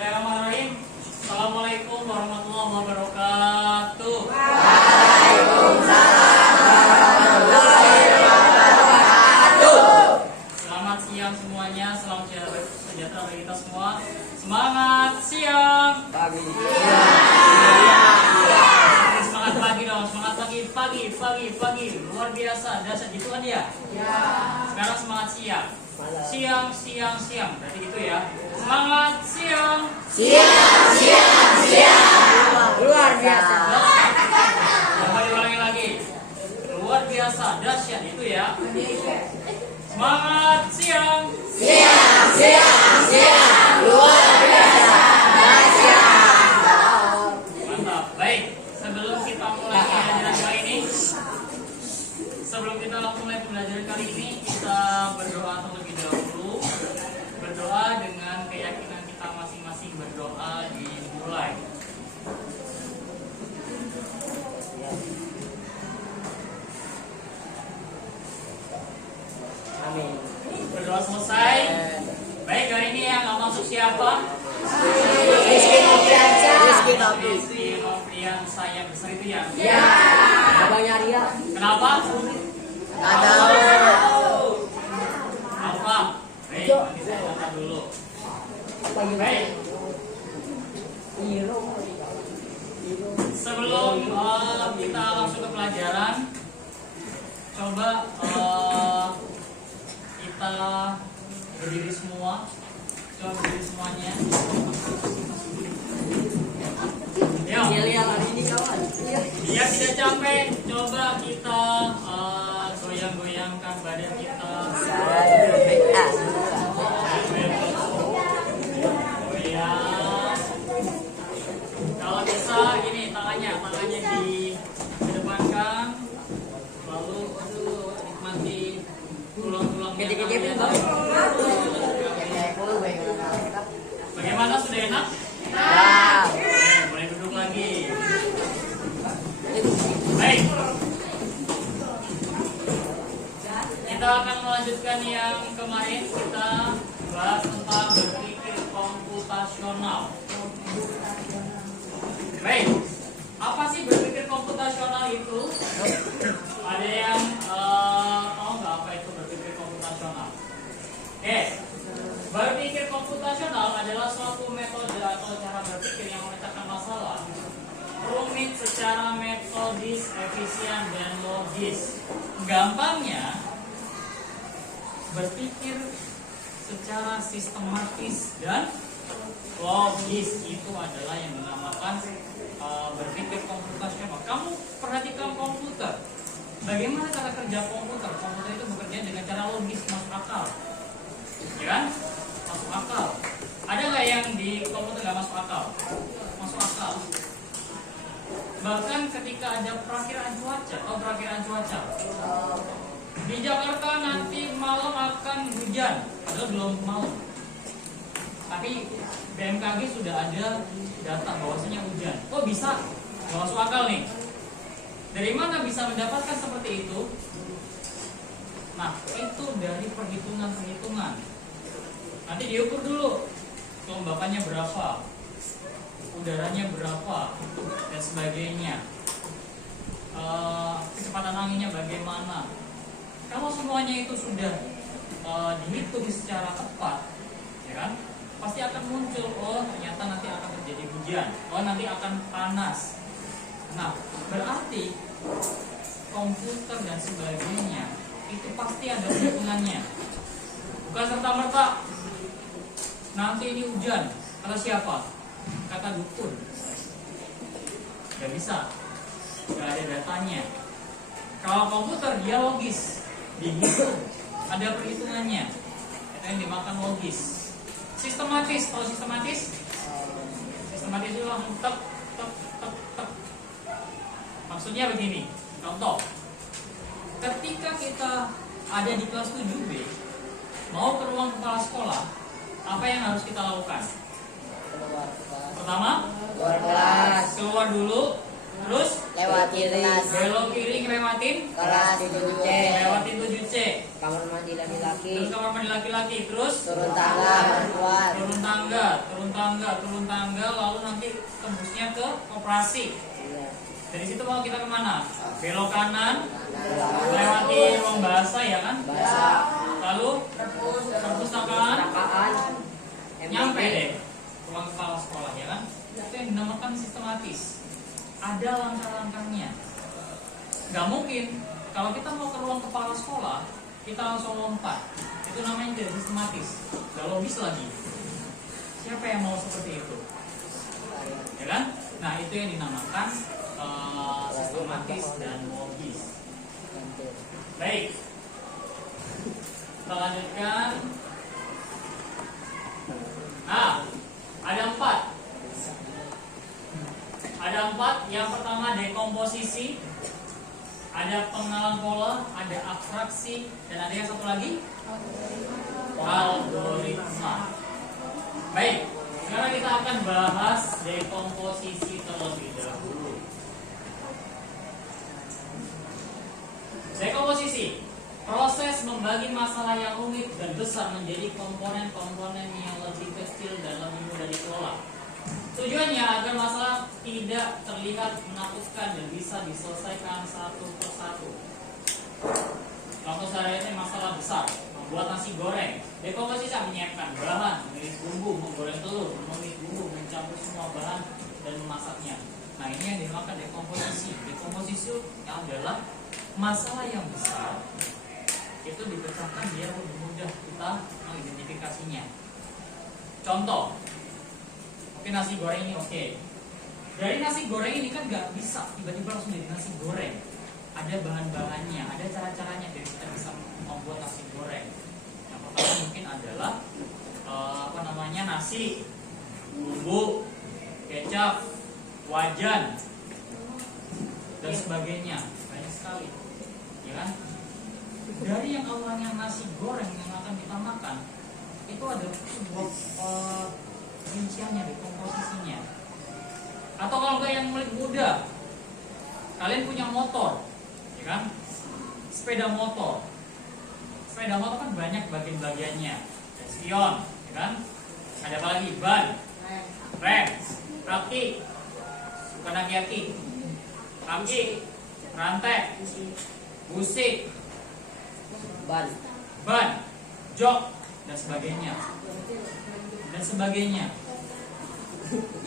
Bismillahirrahmanirrahim. Assalamualaikum warahmatullahi wabarakatuh. Waalaikumsalam warahmatullahi wabarakatuh. Selamat siang semuanya. Salam sejahtera bagi kita semua. Semangat siang. Pagi. Semangat pagi dong. Semangat pagi. Luar biasa. Dasar gituan ya. Sekarang semangat siang. Siang. Berarti gitu ya. Semangat siang. Luar biasa. Coba diulangi lagi. Luar biasa, dahsyat itu ya. Semangat siang. Luar biasa. Mantap. Baik, sebelum kita mulai pembelajaran kali ini, kita berdoa terlebih dahulu. Berdoa dengan keyakinan kita masing-masing. Berdoa dimulai. Amin. Berdoa selesai. Baik, hari ini yang nggak masuk siapa? Rizky Nopi. Rizky Nopiansa yang besar itu ya? Ya. Abangnya Ria. Kenapa? Nggak tahu. Apa? Baik, nanti saya tanya dulu. Baik, sebelum kita langsung ke pelajaran, coba kita berdiri semua. Coba berdiri semuanya. Yuk. Biar tidak capek, coba kita goyang-goyangkan badan kita. Goyang. Kalau bisa gini, tangannya dikedepankan, lalu nikmati tulang-tulangnya. Bagaimana, sudah enak? Oke, boleh duduk lagi. Baik. Kita akan melanjutkan yang kemarin kita bahas tentang berpikir komputasional. Baik. Apa sih berpikir komputasional itu? Ada yang tahu nggak apa itu berpikir komputasional? Oke. Berpikir komputasional adalah suatu metode atau cara berpikir yang memecahkan masalah rumit secara metodis, efisien, dan logis. Gampangnya, berpikir secara sistematis dan logis itu adalah yang dinamakan berpikir komputasional. Kamu perhatikan komputer. Bagaimana cara kerja komputer? Komputer itu bekerja dengan cara logis, masuk akal. Ya kan? Masuk akal. Ada nggak yang di komputer nggak masuk akal? Masuk akal. Bahkan ketika ada perakiraan cuaca, perakiraan cuaca. Di Jakarta nanti malam akan hujan, padahal belum malam. Tapi BMKG sudah ada data bahwasanya hujan. Kok bisa? Nggak masuk akal nih. Dari mana bisa mendapatkan seperti itu? Nah, itu dari perhitungan. Nanti diukur dulu kelembapannya berapa, udaranya berapa, dan sebagainya. Kecepatan anginnya bagaimana. Kalau semuanya itu sudah dihitung secara tepat, ya kan, pasti akan muncul, oh ternyata nanti akan terjadi hujan, oh nanti akan panas. Nah, berarti komputer dan sebagainya itu pasti ada perhitungannya. Bukan serta-merta nanti ini hujan. Kata siapa? Kata dukun. Gak bisa. Gak ada datanya. Kalau komputer dia logis, dihitung, ada perhitungannya. Itu yang dimakan logis. Sistematis. Kalau sistematis itu langsung tek. Maksudnya begini. Contoh. Ketika kita ada di kelas 7B, mau ke ruang kepala sekolah, apa yang harus kita lakukan? Pertama, keluar dulu, terus Lewatin kelas. belok kiri ngelewatin Kelas 7C. lewatin 7C, Kamar mandi laki-laki. terus kamar mandi laki-laki, terus Turun tangga perempuan. turun turun tangga, lalu nanti tembusnya ke koperasi. Iya. Dari situ mau kita kemana? Belok kanan, melewati ruang bahasa ya kan? Bahasa. Lalu perpustakaan, Perpustakaan. nyampe deh ruang kepala sekolah ya kan? Itu yang dinamakan sistematis. Ada langkah-langkahnya. Gak mungkin kalau kita mau ke ruang kepala sekolah kita langsung lompat. Itu namanya tidak sistematis, gak logis lagi. Siapa yang mau seperti itu? Ya kan? Nah itu yang dinamakan sistematis dan logis. Baik, kita lanjutkan. Nah, ada 4. Ada 4. Yang pertama dekomposisi, ada pengenalan pola, ada abstraksi, dan ada yang satu lagi algoritma. Baik, sekarang kita akan bahas dekomposisi terlebih dahulu. Dekomposisi, proses membagi masalah yang rumit dan besar menjadi komponen-komponen yang lebih kecil dan lebih mudah dikelola. Tujuannya agar masalah tidak terlihat menakutkan dan bisa diselesaikan satu persatu. Contoh sehari-hari masalah besar, membuat nasi goreng. Dekomposisi menyiapkan bahan, mengiris bumbu, menggoreng telur, menumis bumbu, mencampur semua bahan dan memasaknya. Nah ini yang dinamakan dekomposisi. Dekomposisi adalah masalah yang besar itu dipecahkan biar lebih mudah kita mengidentifikasinya. Contoh, mungkin nasi goreng ini oke. Dari nasi goreng ini kan nggak bisa tiba-tiba langsung jadi nasi goreng. Ada bahan-bahannya, ada cara-caranya biar kita bisa membuat nasi goreng. Yang pertama mungkin adalah nasi, bumbu, kecap, wajan, dan sebagainya. Banyak sekali, ya kan? Dari yang awalnya nasi goreng yang akan kita makan, itu ada sebuah rinciannya, komposisinya. Atau kalau nggak yang murid muda, kalian punya motor, ya kan? Sepeda motor. Sepeda motor kan banyak bagian-bagiannya. Ada spion, ya kan? Ada apa lagi? Ban, rem, aki, bukan aki, rantai, busi, ban, jok, dan sebagainya.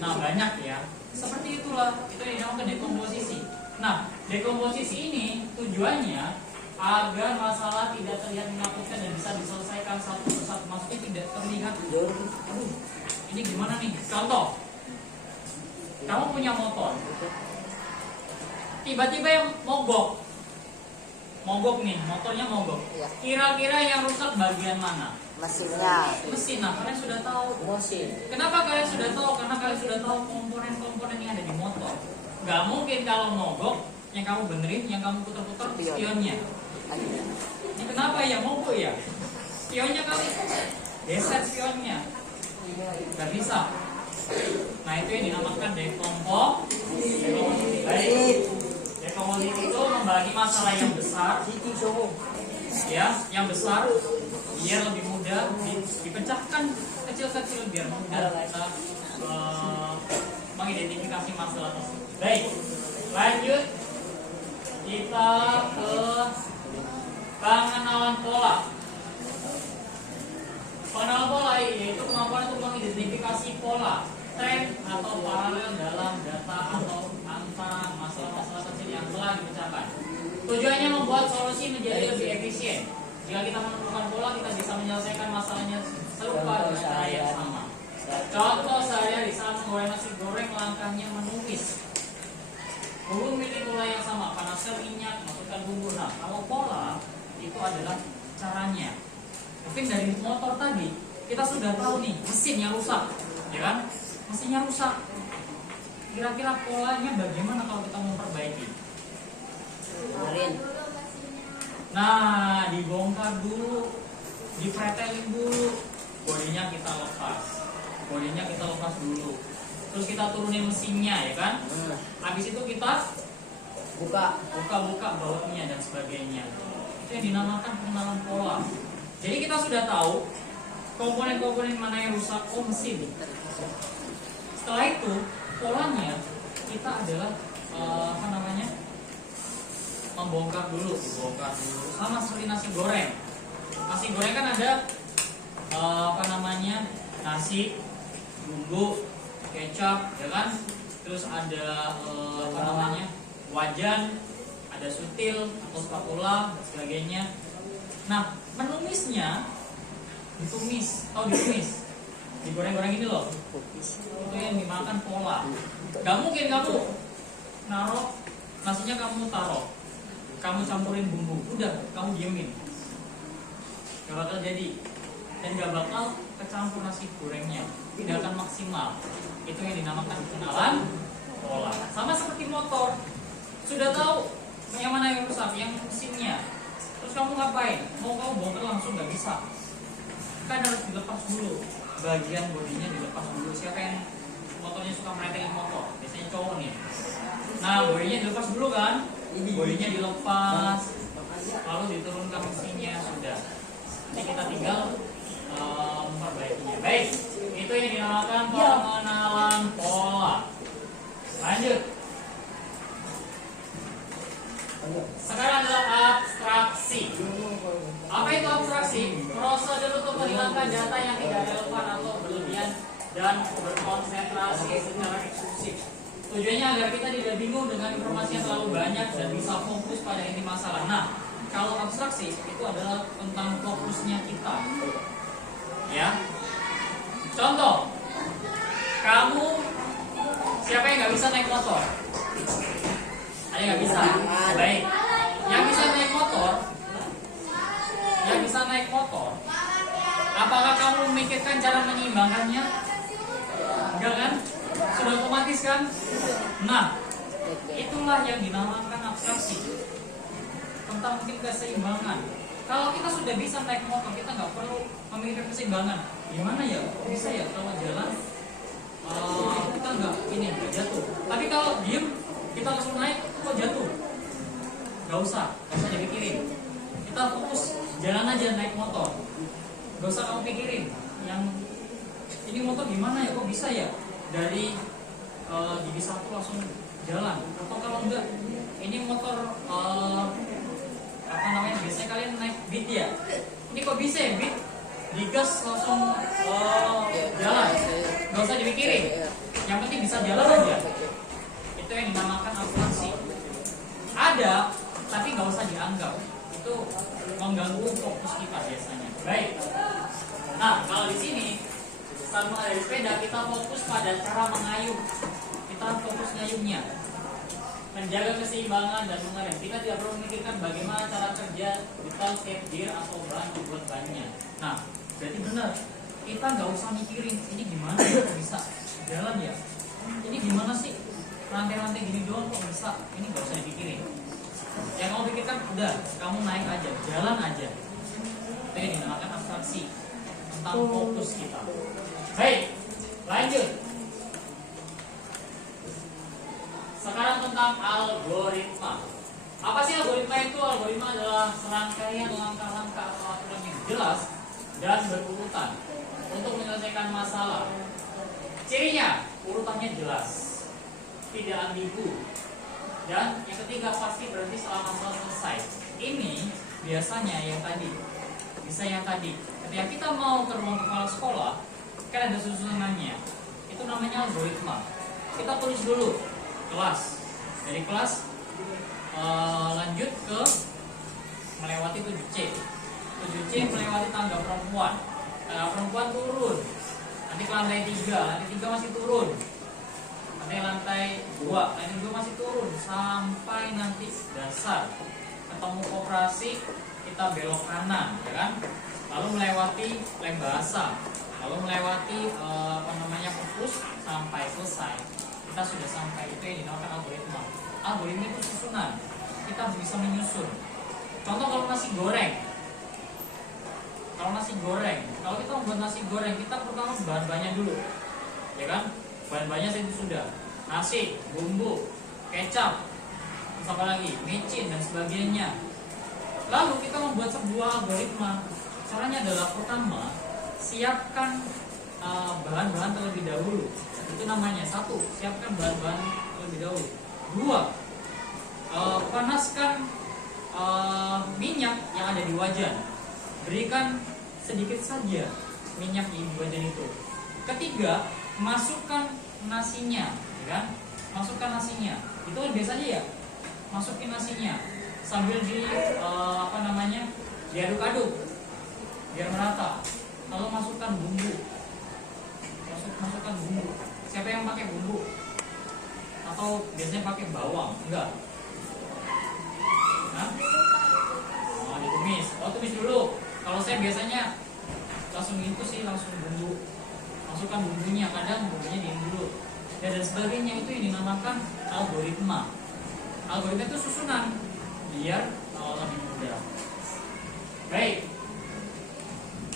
Nah banyak ya. Seperti itulah, itu yang dinamakan dekomposisi. Nah, dekomposisi ini tujuannya agar masalah tidak terlihat menakutkan dan bisa diselesaikan satu persatu. Maksudnya tidak terlihat, aduh, ini gimana nih? Contoh, kamu punya motor, tiba-tiba yang mogok nih, motornya mogok. Kira-kira yang rusak bagian mana? Mesinnya. Mesin. Nah, kalian sudah tahu. Mesin. Kenapa kalian sudah tahu? Karena kalian sudah tahu komponen-komponen yang ada di motor. Gak mungkin kalau mogok, yang kamu benerin, yang kamu putar-putar spionnya. Ini kenapa ya mogok ya? Spionnya kali geser spionnya. Gak bisa. Nah itu yang dinamakan dekomposisi. Baik. Dekomposisi itu membagi masalah yang besar, ya, yang besar, biar lebih mudah dipecahkan kecil-kecil biar mudah kita mengidentifikasi masalah tersebut. Baik, lanjut kita ke pengenalan pola. Pengenalan pola yaitu kemampuan untuk mengidentifikasi pola, tren atau paralel dalam data atau antara masalah-masalah kecil yang telah dipecahkan. Tujuannya membuat solusi menjadi lebih efisien. Jika kita menemukan pola, kita bisa menyelesaikan masalahnya serupa dengan cara yang sama. Contoh sehari-hari saat menggoreng nasi goreng, langkahnya menumis. Bumbu memiliki pola yang sama, panaskan minyak, masukkan bumbu. Nah, kalau pola itu adalah caranya. Mungkin dari motor tadi kita sudah tahu nih mesinnya rusak, ya kan? Mesinnya rusak. Kira-kira polanya bagaimana kalau kita memperbaiki? Nah, dibongkar dulu, dipretelin dulu, bodinya kita lepas dulu. Terus kita turunin mesinnya, ya kan? Habis itu kita buka bautnya dan sebagainya. Itu yang dinamakan pengenalan pola. Jadi kita sudah tahu komponen-komponen mana yang rusak, oh mesin. Setelah itu polanya kita adalah membongkar dulu, sama seperti nasi goreng. Nasi goreng kan ada nasi, bumbu, kecap, ya kan? Terus ada wajan, ada sutil atau spatula dan sebagainya. Nah, menumisnya ditumis, digoreng-goreng ini loh. Itu yang dimakan pola. Gak mungkin kamu naruh nasinya, kamu campurin bumbu, udah kamu diemin, gak bakal jadi dan gak bakal kecampur nasi gorengnya, tidak akan maksimal. Itu yang dinamakan kenalan pola. Sama seperti motor, sudah tahu yang mana yang rusak, yang mesinnya, terus kamu ngapain? Mau kamu bongkar langsung gak bisa, kan harus dilepas dulu, bagian bodinya dilepas dulu. Siapa yang motornya suka meretengin motor? Biasanya cowok nih. Nah, bodinya dilepas dulu kan, bodinya dilepas, lalu diturunkan mesinnya, sudah. Nanti kita tinggal memperbaikinya. Baik, itu yang dinamakan pengenalan pola. Lanjut. Sekarang adalah abstraksi. Apa itu abstraksi? Prosedur untuk menghilangkan data yang tidak relevan atau berlebihan dan berkonsentrasi secara eksklusif. Tujuannya agar kita tidak bingung dengan informasi yang terlalu banyak dan bisa fokus pada inti masalah. Nah, kalau abstraksi itu adalah tentang fokusnya kita. Ya. Contoh, kamu siapa yang nggak bisa naik motor? Ada yang nggak bisa? Baik. Yang bisa naik motor, apakah kamu memikirkan cara menyeimbangkannya? Enggak kan? Sudah otomatis kan? Nah, itulah yang dinamakan abstraksi, tentang mungkin keseimbangan. Kalau kita sudah bisa naik motor, kita nggak perlu memikirkan keseimbangan. Gimana ya? Bisa ya kalau jalan kita nggak jatuh. Tapi kalau diem kita langsung naik, kok jatuh? Nggak usah dipikirin. Kita fokus jalan aja naik motor. Nggak usah kamu pikirin yang ini motor gimana ya, kok bisa ya dari gigi satu langsung jalan, atau kalau enggak ini motor biasanya kalian naik beat ya, ini kok bisa ya beat digas langsung jalan, nggak usah dipikirin, yang penting bisa jalan aja. Itu yang dinamakan abstraksi. Ada tapi nggak usah dianggap, itu mengganggu fokus kita biasanya. Baik. Nah, kalau di sini saat mengendarai sepeda kita fokus pada cara mengayuh, kita fokus ngayuhnya, menjaga keseimbangan dan mengerem. Kita tidak perlu memikirkan bagaimana cara kerja detail step gear atau bahan pembuat bannya. Nah, berarti benar, kita nggak usah mikirin ini gimana ya kok bisa jalan ya, ini gimana sih rantai-rantai gini doang kok bisa, ini nggak usah dipikirin. Yang kamu pikirkan udah, kamu naik aja, jalan aja. Itu yang dinamakan abstraksi, tentang fokus kita. Baik, lanjut. Sekarang tentang algoritma. Apa sih algoritma itu? Algoritma adalah serangkaian langkah-langkah atau aturan yang jelas dan berurutan untuk menyelesaikan masalah. Cirinya, urutannya jelas, tidak ambigu, dan yang ketiga pasti berhenti setelah masalah selesai. Ini biasanya yang tadi, bisa yang tadi. Ketika kita mau ke ruang kepala sekolah, kan ada susunannya. Itu namanya algoritma. Kita tulis dulu kelas. Dari kelas lanjut ke melewati 7C. 7C melewati tangga perempuan. Tangga perempuan turun. Nanti ke lantai 3, lantai 3 masih turun. Nanti lantai 2, lantai 2 masih turun sampai nanti dasar. Ketemu koperasi, kita belok kanan, ya kan? Lalu melewati lem bahasa. Lalu melewati perpus sampai selesai, kita sudah sampai. Itu yang dinamakan algoritma. Algoritma itu susunan, kita harus bisa menyusun. Contoh kalau nasi goreng, kalau kita membuat nasi goreng, kita pertama bahan-bahannya dulu, ya kan? Bahan-bahannya itu sudah nasi, bumbu, kecap, terus apa lagi, micin dan sebagainya. Lalu kita membuat sebuah algoritma. Caranya adalah pertama siapkan bahan-bahan terlebih dahulu. Itu namanya. 1, siapkan bahan-bahan terlebih dahulu. 2, panaskan minyak yang ada di wajan. Berikan sedikit saja minyak di wajan itu. 3, masukkan nasinya, ya kan? Masukkan nasinya. Itu biasa aja ya. Masukin nasinya sambil diaduk-aduk biar merata. Lalu masukkan bumbu. Masukkan bumbu. Siapa yang pakai bumbu? Atau biasanya pakai bawang? Enggak. Hah? Oh, ditumis. Oh, tumis dulu. Kalau saya biasanya langsung itu sih, langsung bumbu. Masukkan bumbunya, kadang bumbunya diin dulu. Dan sebagainya. Itu yang dinamakan algoritma. Algoritma itu susunan biar lebih mudah. Baik.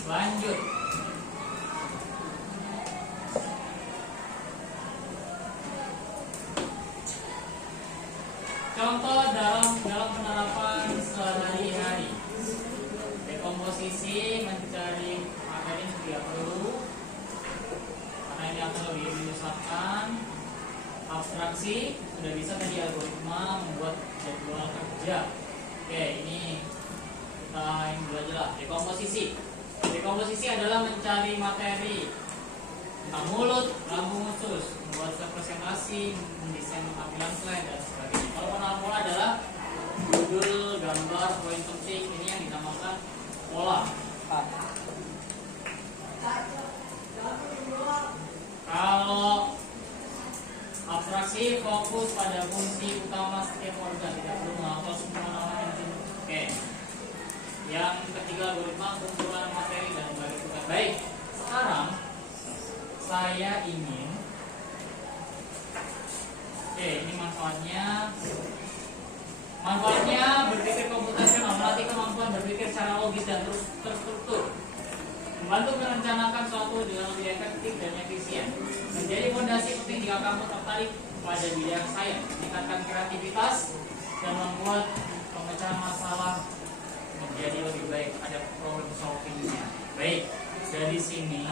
Lanjut. Contoh dalam penerapan sehari-hari. Dekomposisi mencari materi tidak perlu karena ini akan lebih menyusahkan. Abstraksi sudah bisa tadi, algoritma membuat jadwal kerja. Oke, ini kita yang dulu aja lah. Dekomposisi. Dekomposisi adalah mencari materi tentang mulut, lambung, usus, membuat representasi, mendesain tampilan slide dan sebagainya. Kalau penamaan pola adalah judul, gambar, poin penting. Ini yang dinamakan pola. Kalau abstraksi fokus pada fungsi utama setiap organ, tidak perlu menghafal semua nama yang. Oke. Yang ketiga, algoritma kumpulan materi dan bagi tugas. Baik, sekarang saya ingin, ini manfaatnya berpikir komputasional, melatih kemampuan berpikir secara logis dan terstruktur, membantu merencanakan suatu dengan lebih efektif dan efisien, menjadi fondasi penting jika kamu tertarik pada bidang sains, meningkatkan kreativitas dan membuat pemecahan masalah menjadi lebih baik. Ada problem solvingnya. Baik, dari sini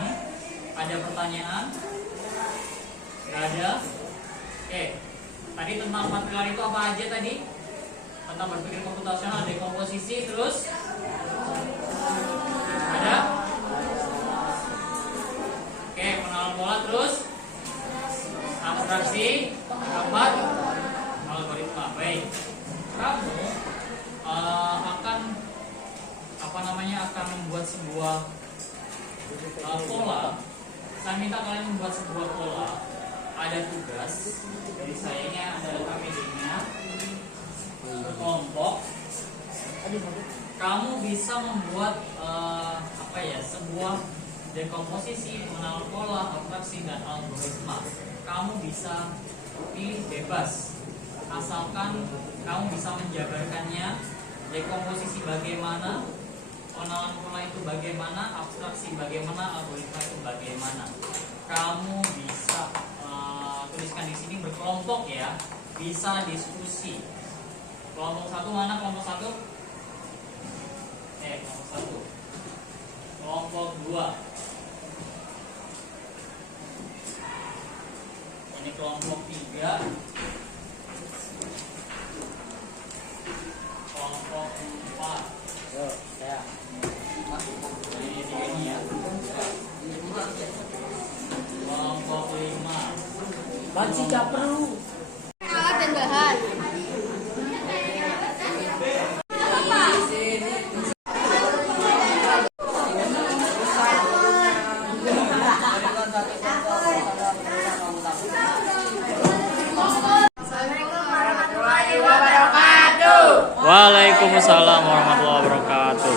ada pertanyaan? Gak ada? Oke, tadi tentang 4 pilar itu apa aja tadi? Tentang berpikir komputasional, dekomposisi, terus ada? Oke, pengenalan pola, terus abstraksi, keempat algoritma. Baik, kamu akan membuat sebuah pola. Saya minta kalian membuat sebuah pola. Ada tugas dari saya, ini adalah KPD-nya. Berkelompok. Kamu bisa membuat sebuah dekomposisi, mengenal pola, abstraksi dan algoritma. Kamu bisa pilih bebas, asalkan kamu bisa menjabarkannya. Dekomposisi bagaimana, pengenalan pola itu bagaimana, abstraksi bagaimana, algoritma itu bagaimana. Kamu bisa tuliskan di sini berkelompok ya, bisa diskusi. Kelompok satu mana? Kelompok satu? Kelompok satu. Kelompok dua. Ini kelompok tiga. Kelompok empat. Ini ya. Kelompok lima. Baca tidak perlu. Alat dan bahan. Waalaikumsalam warahmatullahi wabarakatuh.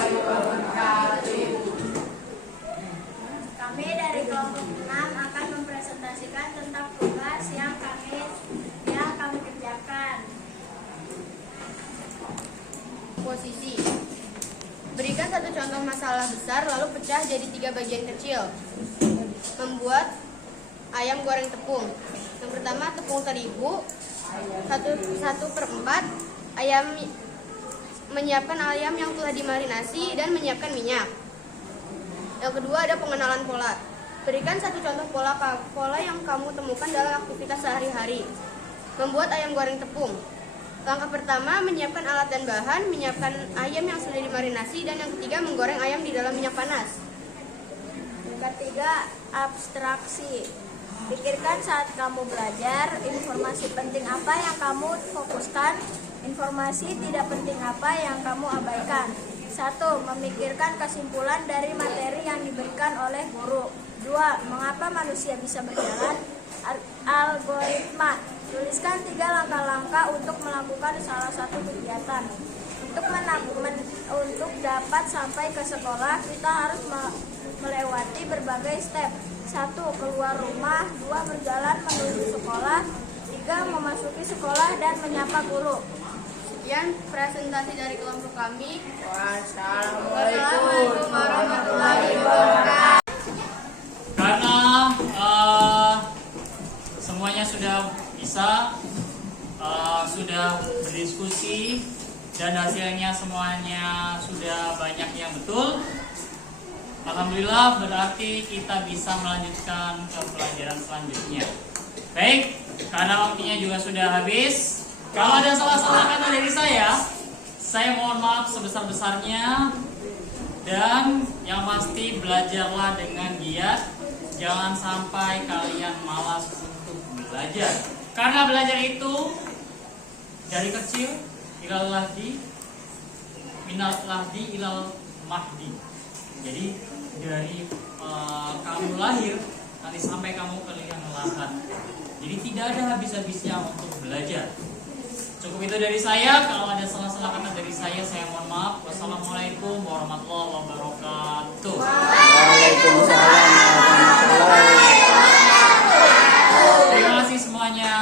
Kami dari kelompok 6 akan mempresentasikan tentang tugas yang kami kerjakan. Posisi. Berikan satu contoh masalah besar lalu pecah jadi 3 bagian kecil. Membuat ayam goreng tepung. Yang pertama tepung terigu 1/4 ayam. Menyiapkan ayam yang telah dimarinasi dan menyiapkan minyak. Yang kedua ada pengenalan pola. Berikan satu contoh pola yang kamu temukan dalam aktivitas sehari-hari. Membuat ayam goreng tepung. Langkah pertama, menyiapkan alat dan bahan, menyiapkan ayam yang sudah dimarinasi, dan yang ketiga, menggoreng ayam di dalam minyak panas. Yang ketiga, abstraksi. Pikirkan saat kamu belajar, informasi penting apa yang kamu fokuskan, informasi tidak penting apa yang kamu abaikan. 1. Memikirkan kesimpulan dari materi yang diberikan oleh guru. 2. Mengapa manusia bisa berjalan? Algoritma. Tuliskan 3 langkah-langkah untuk melakukan salah satu kegiatan. Untuk dapat sampai ke sekolah, kita harus melewati berbagai step. 1. Keluar rumah. 2. Berjalan menuju sekolah. 3. Memasuki sekolah dan menyapa guru. Sekian presentasi dari kelompok kami. Wassalamualaikum warahmatullahi wabarakatuh. Karena semuanya sudah bisa, sudah berdiskusi, dan hasilnya semuanya sudah banyak yang betul. Alhamdulillah, berarti kita bisa melanjutkan ke pelajaran selanjutnya. Baik, karena waktunya juga sudah habis. Kalau ada salah-salah kata dari saya mohon maaf sebesar-besarnya. Dan yang pasti belajarlah dengan giat. Jangan sampai kalian malas untuk belajar. Karena belajar itu dari kecil ilal lahdi, minal lahdi ilal mahdi. Jadi dari kamu lahir nanti sampai kamu ke liang lahat. Jadi tidak ada habis-habisnya untuk belajar. Cukup itu dari saya. Kalau ada salah-salah kata dari saya mohon maaf. Wassalamualaikum warahmatullahi wabarakatuh. Waalaikumsalam warahmatullahi wabarakatuh. Terima kasih semuanya.